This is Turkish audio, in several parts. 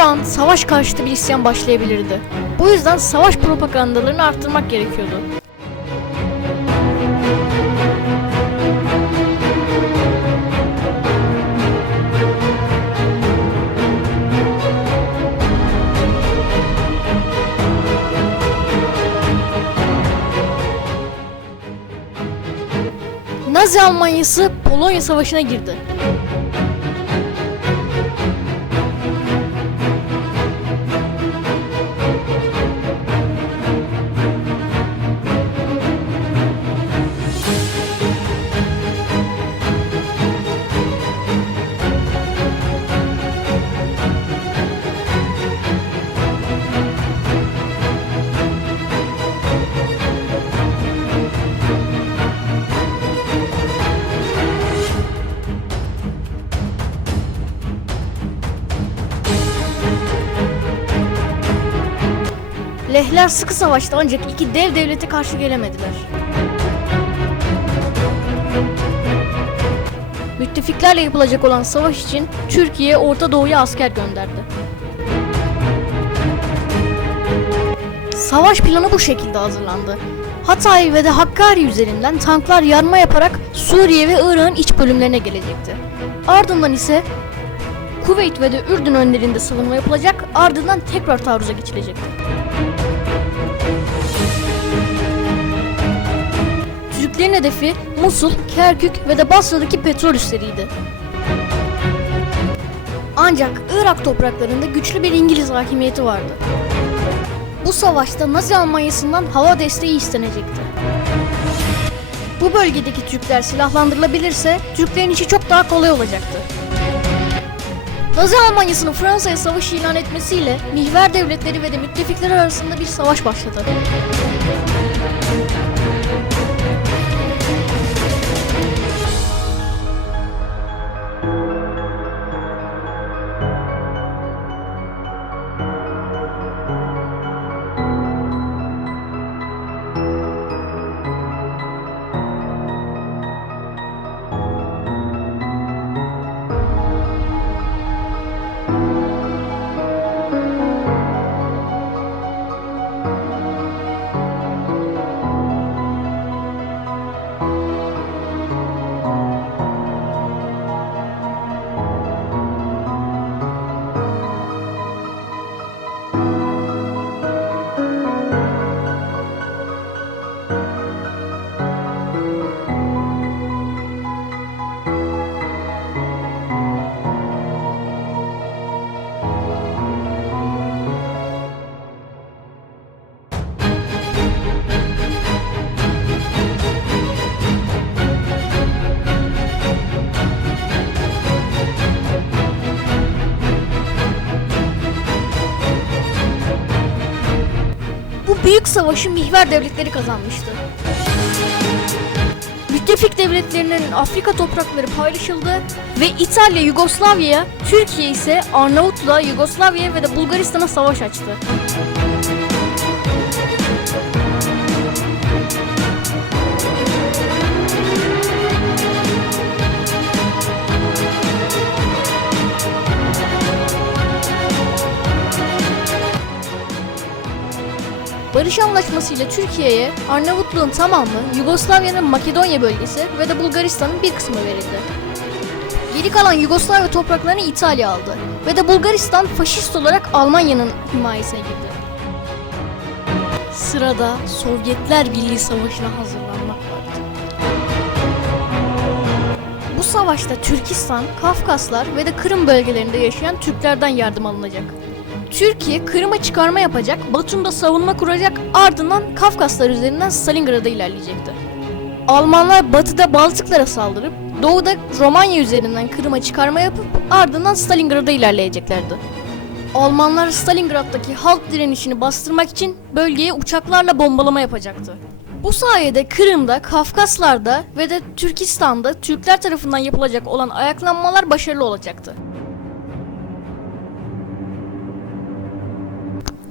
an savaş karşıtı bir isyan başlayabilirdi. Bu yüzden savaş propagandalarını arttırmak gerekiyordu. Nazi Almanyası Polonya Savaşı'na girdi. Lehler sıkı savaştı ancak iki dev devlete karşı gelemediler. Müttefiklerle yapılacak olan savaş için Türkiye Orta Doğu'ya asker gönderdi. Savaş planı bu şekilde hazırlandı. Hatay ve de Hakkari üzerinden tanklar yarma yaparak Suriye ve Irak'ın iç bölümlerine gelecekti. Ardından ise Kuveyt ve de Ürdün önlerinde savunma yapılacak, ardından tekrar taarruza geçilecekti. Türklerin hedefi Musul, Kerkük ve de Basra'daki petrol üsleriydi. Ancak Irak topraklarında güçlü bir İngiliz hakimiyeti vardı. Bu savaşta Nazi Almanyası'ndan hava desteği istenecekti. Bu bölgedeki Türkler silahlandırılabilirse Türklerin işi çok daha kolay olacaktı. Nazi Almanyası'nın Fransa'ya savaş ilan etmesiyle mihver devletleri ve de müttefikler arasında bir savaş başladı. Büyük savaşı mihver devletleri kazanmıştı. Müttefik devletlerinin Afrika toprakları paylaşıldı ve İtalya Yugoslavya'ya, Türkiye ise Arnavutluğa, Yugoslavya'ya ve de Bulgaristan'a savaş açtı. Barış Anlaşması ile Türkiye'ye Arnavutluğun tamamı, Yugoslavya'nın Makedonya bölgesi ve de Bulgaristan'ın bir kısmı verildi. Geri kalan Yugoslavya topraklarını İtalya aldı ve de Bulgaristan faşist olarak Almanya'nın himayesine girdi. Sırada Sovyetler Birliği Savaşı'na hazırlanmak vardı. Bu savaşta Türkistan, Kafkaslar ve de Kırım bölgelerinde yaşayan Türklerden yardım alınacak. Türkiye Kırım'a çıkarma yapacak, Batum'da savunma kuracak, ardından Kafkaslar üzerinden Stalingrad'a ilerleyecekti. Almanlar batıda Baltıklara saldırıp, doğuda Romanya üzerinden Kırım'a çıkarma yapıp ardından Stalingrad'a ilerleyeceklerdi. Almanlar Stalingrad'daki halk direnişini bastırmak için bölgeye uçaklarla bombalama yapacaktı. Bu sayede Kırım'da, Kafkaslar'da ve de Türkistan'da Türkler tarafından yapılacak olan ayaklanmalar başarılı olacaktı.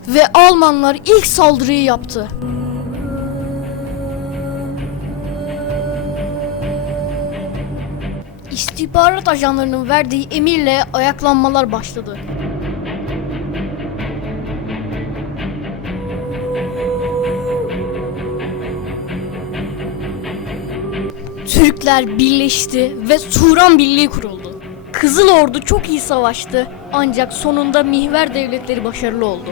ve Almanlar ilk saldırıyı yaptı. İstihbarat ajanlarının verdiği emirle ayaklanmalar başladı. Türkler birleşti ve Turan Birliği kuruldu. Kızıl Ordu çok iyi savaştı ancak sonunda mihver devletleri başarılı oldu.